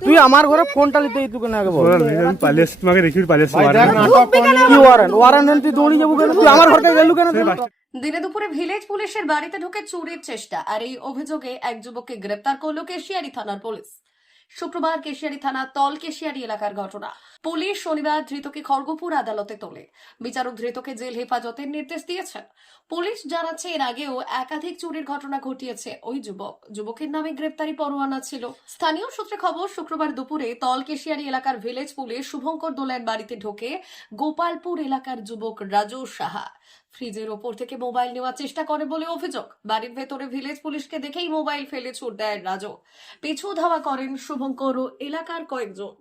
তুই আমার ঘরে ফোনটা নিতে তুই কেন আগে বল? আমি পালিয়ে তোমাকে দেখি পালিয়ে কি ওয়ারেন্ট ওয়ারেন্ট নেই তুই দৌড়ি যাব কেন? তুই আমার ঘরটা গেলু কেন দিনে দুপুরে ভিলেজ পুলিশের বাড়িতে ঢুকে চুরির চেষ্টা আর এই অভিযোগে এক যুবককে গ্রেপ্তার করল কেশিয়ারি থানার পুলিশ। শুক্রবার কেশিয়ারি থানা তল কেশিয়ারি এলাকার ঘটনা। পুলিশ শনিবার ধৃতকে খড়গপুর আদালতে তোলে। বিচারক ধৃতকে জেল হেফাজতের নির্দেশ দিয়েছেন। পুলিশ জানাচ্ছে এর আগেও একাধিক চুরির ঘটনা ঘটিয়েছে ওই যুবক। যুবকের নামে গ্রেপ্তারি পরোয়ানা ছিল। স্থানীয় সূত্রে খবর, শুক্রবার দুপুরে তল কেশিয়ারি এলাকার ভিলেজ পুলিশ শুভঙ্কর দোলের বাড়িতে ঢোকে গোপালপুর এলাকার যুবক রাজু সাহা। ফ্রিজের ওপর থেকে মোবাইল নেওয়ার চেষ্টা করে বলে অভিযোগ। বাড়ির ভেতরে ভিলেজ পুলিশকে দেখেই মোবাইল ফেলে ছুট দেয় রাজু পিছু ধাওয়া করেন শুভঙ্কর ও এলাকার কয়েকজন।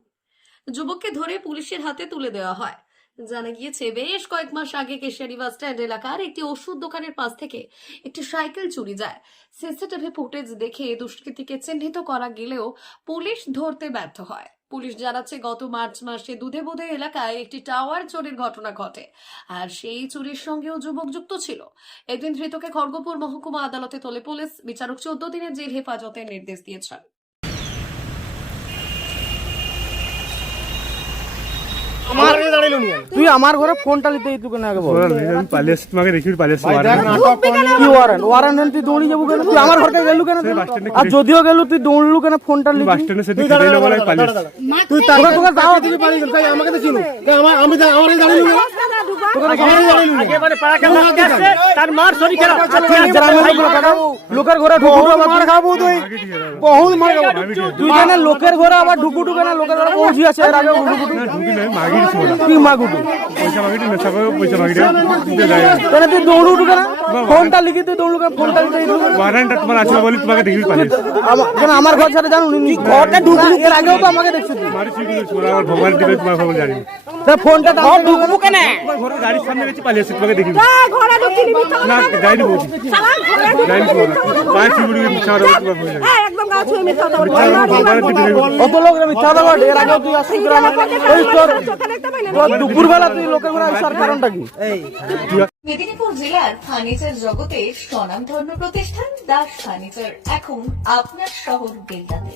যুবককে ধরে পুলিশের হাতে তুলে দেওয়া হয়। জানা গিয়েছে, বেশ কয়েক মাস আগে কেশিয়ারি বাস স্ট্যান্ড এলাকার একটি ওষুধ দোকানের পাশ থেকে একটি সাইকেল চুরি যায়। সিসিটিভি ফুটেজ দেখে দুষ্কৃতীকে চিহ্নিত করা গেলেও পুলিশ ধরতে ব্যর্থ হয়। পুলিশ জানাচ্ছে, গত মার্চ মাসে দুধে বোধে এলাকায় একটি টাওয়ার চোরের ঘটনা ঘটে। আর সেই চুরির সঙ্গেও যুবক যুক্ত ছিল। একদিন ধৃতকে খড়গপুর মহকুমা আদালতে তোলে পুলিশ। বিচারক চোদ্দ দিনের জেল হেফাজতের নির্দেশ দিয়েছেন। আমার তুই আমার ঘরে ফোনটা নিতে তুই কেন আগে বল? আমি পালিয়ে আসছি, তোমাকে দেখি পালিয়ে আসছি, কি ওয়ারেন্ট ওয়ারেন্ট তুই দৌড়ি যাব কেন? তুই আমার ঘর গেলু কেন? আর যদিও গেলু তুই দৌড়লু কেন ফোনটা বাস স্ট্যান্ডে বলে পালিয়ে তুই তোকে তোকে দাও তুই পারি তাই আমাকে তো চিনো আমার আমি আমার দাঁড়িয়ে তার মার শরীর খারাপ। গ্রামের লোক কাটাবো লোকের ঘরে মার খাব তুই বহুত মার খাব। তুই জানে লোকের ঘরে আবার ঢুকু ঢুকে না লোকের ঘরে পৌঁছি আছে এর আগে। কি মাগুটু পয়সা নেশা করে পয়সা। কেন তুই দৌড়ু ফোনটা লিখি তুই দৌড়ু কেন ফোনটা লিখে ওয়ারেন্টটা তোমার আছে বলে তোমাকে দেখি পালিয়ে। আমার- কেন আমার ঘর ছাড়া জানো নি ঘরটা ঢুকু এর আগেও তো আমাকে দেখছিস মারি চুরি আমার ভগবান দিবে, তোমার ভগবান জানি। না। তা ফোনটা ঘর ঢুকবো কেন? তোমার গাড়ির সামনে গেছি, পালিয়ে আসছি, তোমাকে দেখি না, গাড়ি বলছি। গাড়ি বলছি না। পায়ে চুরি করে মিথ্যা বলে এর আগেও তুই আসছিস গ্রামে। ওই তোর তোর দুপুরবেলা তুই লোকের ঘরে আসার কারণটা কি? মেদিনীপুর জেলার ফার্নিচার জগতে স্বনামধন্য প্রতিষ্ঠান দাস ফার্নিচার এখন আপনার শহর বেলদাতে